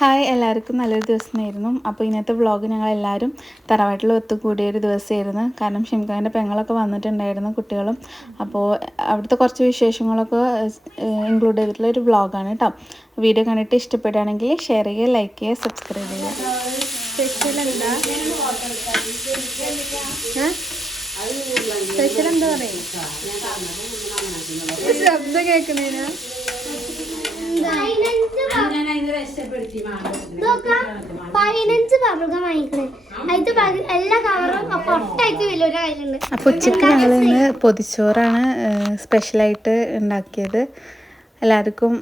Hi എല്ലാവർക്കും നല്ലൊരു ദിവസമായിരുന്നു. അപ്പോൾ ഇന്നത്തെ വ്ളോഗ് ഞങ്ങളെല്ലാവരും തറവാട്ടിൽ ഒത്തുകൂടിയ ഒരു ദിവസമായിരുന്നു. കാരണം ഷിംഖാന്റെ പെങ്ങളൊക്കെ വന്നിട്ടുണ്ടായിരുന്നു കുട്ടികളും. അപ്പോൾ അവിടുത്തെ കുറച്ച് വിശേഷങ്ങളൊക്കെ ഇൻക്ലൂഡ് ചെയ്തിട്ടുള്ള ഒരു വ്ളോഗാണ് കേട്ടോ. വീഡിയോ കണ്ടിട്ട് ഇഷ്ടപ്പെടുകയാണെങ്കിൽ ഷെയർ ചെയ്യുക ലൈക്ക് ചെയ്യുക സബ്സ്ക്രൈബ് ചെയ്യുക. സ്പെഷ്യൽ എന്താ സ്പെഷ്യൽ എന്താ പറയുക ശബ്ദം കേൾക്കണേനാ പതിനഞ്ച് ഉച്ചയ്ക്ക് വാങ്ങിക്കണേ. അതിന്റെ പകുതി എല്ലാ കവറും ഒക്കെ ഒട്ടായിട്ട് വലിയൊരു കയ്യിലുണ്ട്. അപ്പോൾ ഉച്ചയ്ക്ക് ഞങ്ങൾ ഇന്ന് പൊതിച്ചോറാണ് സ്പെഷ്യലായിട്ട് ഉണ്ടാക്കിയത്. എല്ലാവർക്കും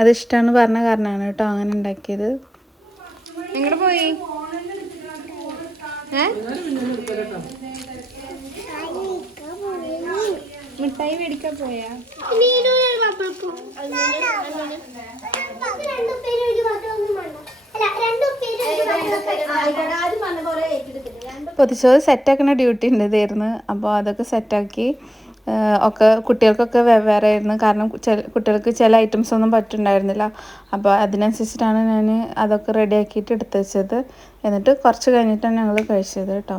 അത് ഇഷ്ടമാണ് പറഞ്ഞ കാരണമാണ് കേട്ടോ അങ്ങനെ ഉണ്ടാക്കിയത്. എങ്ങോട്ട് പോയി? മിഠായി മേടിക്കാൻ പോയാ? പൊതിച്ചോറ് സെറ്റാക്കുന്ന ഡ്യൂട്ടി ഉണ്ടായിരുന്നു അപ്പോൾ അതൊക്കെ സെറ്റാക്കി ഒക്കെ കുട്ടികൾക്കൊക്കെ വെവ്വേറെ ആയിരുന്നു കാരണം കുട്ടികൾക്ക് ചില ഐറ്റംസ് ഒന്നും പറ്റുണ്ടായിരുന്നില്ല അപ്പോൾ അതിനനുസരിച്ചിട്ടാണ് ഞാൻ അതൊക്കെ റെഡിയാക്കിയിട്ട് എടുത്ത് വെച്ചത്. എന്നിട്ട് കുറച്ച് കഴിഞ്ഞിട്ടാണ് ഞങ്ങൾ കഴിച്ചത് കേട്ടോ.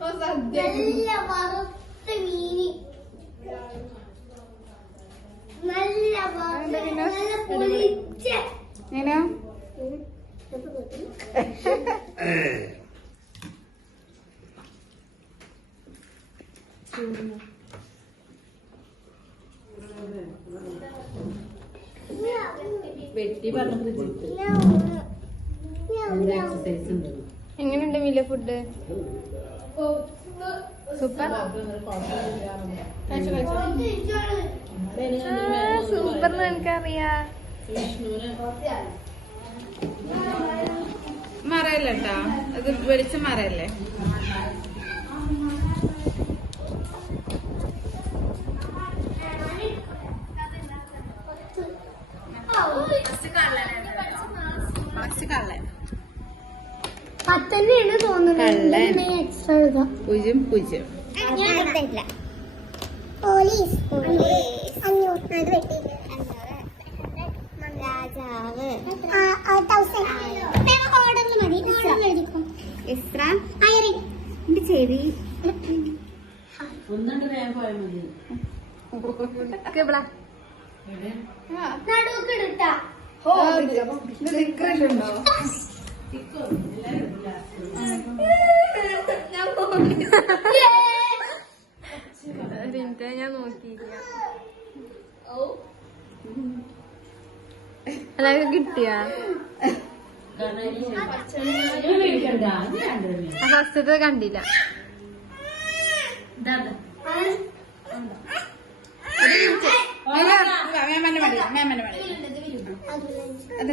നല്ല വറുത്ത മീന് നല്ല നല്ല പൊളിച്ച എങ്ങനെയാ എങ്ങനെയുണ്ട് മില്ല ഫുഡ് സൂപ്പർ. സൂപ്പർ എനിക്കറിയാ. അത് വെളിച്ചം മറയല്ലേ? പത്തന്നെയാണ് തോന്നുന്നത്. എക്സ്ട്രാ എഴുതാം പൂജ്യം പൂജ്യം. ഞാൻ എടുത്തില്ല പോലീസ്. രാജാവ്. ഓർഡറിൽ മതി. ഓർഡറിൽ എഴുതിക്കും എത്ര അയറി. എന്റെ ചെവി. നടുക്ക് ഇട്ടാ ഞാൻ നോക്കിയില്ല എല്ലാവർക്കും കിട്ടിയാ ഫസ്റ്റത്തെ കണ്ടില്ല. ചെയ്യാനോ? ഓ, അത്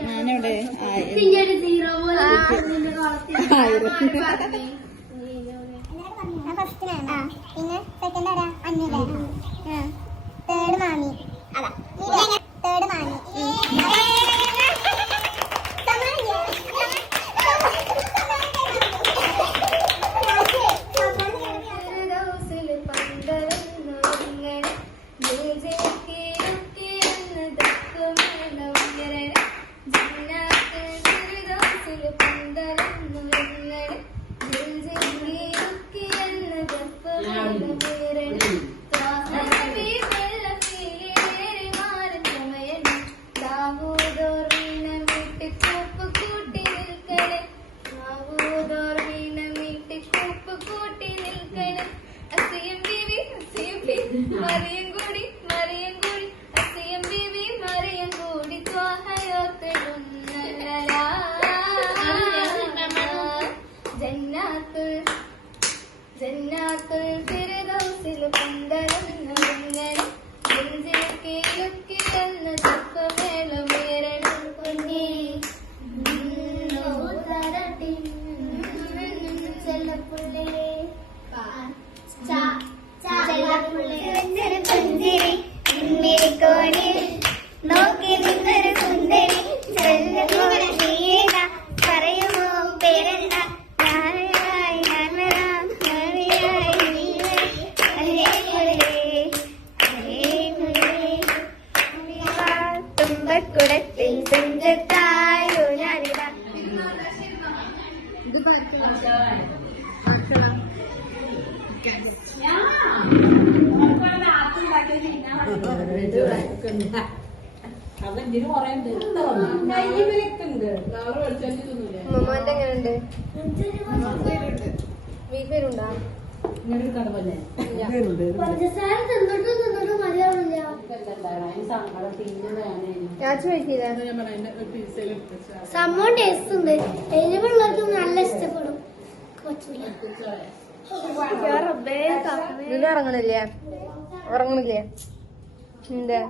ഞാനിവിടെ ആയിരത്തി പിന്നെ സെക്കൻഡ് ആരാ? അഞ്ഞൂറ് മറിയം കൂടി മറിയം കൂടി അസിയം ബീവി മറിയം കൂടി ത്വാഹയോത്തിടുന്നലാ ജന്നാത്തുൽ ജന്നാത്തുൽ ഫിർദൗസിൽ പന്തലുന്നൊരുങ്ങണ ജിൽജിൽക്കിലുക്കിലെന്ന് ഇത് ഉമ്മമാന്റെ എങ്ങനെയുണ്ട്? വീട്ടിലുണ്ടാ പഞ്ചസാര തിന്നിട്ടും സംഭവം ടേസ്റ്റ് ഉണ്ട്. എരിവുള്ളവർക്ക് നല്ല ഇഷ്ടപ്പെടും. ഉറങ്ങണില്ലേ? ഉറങ്ങണില്ലേ? എന്താ